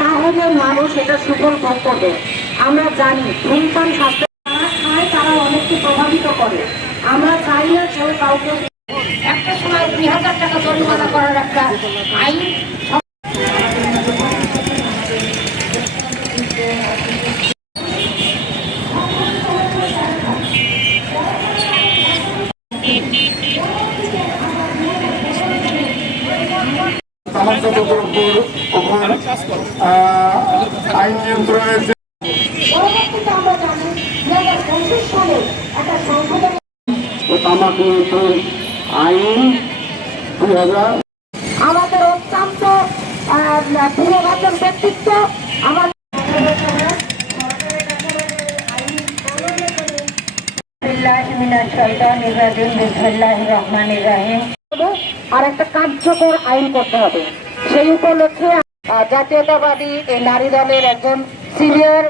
তাহলে মানুষ এটা সুফল ভোগ করবে। আমরা জানি ধূমপান স্বাস্থ্য খায়, তারা অনেককে প্রভাবিত করে। আমরা চাই না কেউ কাউকে একটা সময় 2000 টাকা জরিমানা করার একটা আইন আইন নিয়ন্ত্রণের তামাক নিয়ন্ত্রণ আইন 2000 আমাদের অত্যন্ত প্রিয়ভাজন ব্যক্তিত্ব আমার আর একটা কার্যকর আইন করতে হবে। সেই উপলক্ষে জাতীয়তাবাদী এই নারী দলের একজন সিনিয়র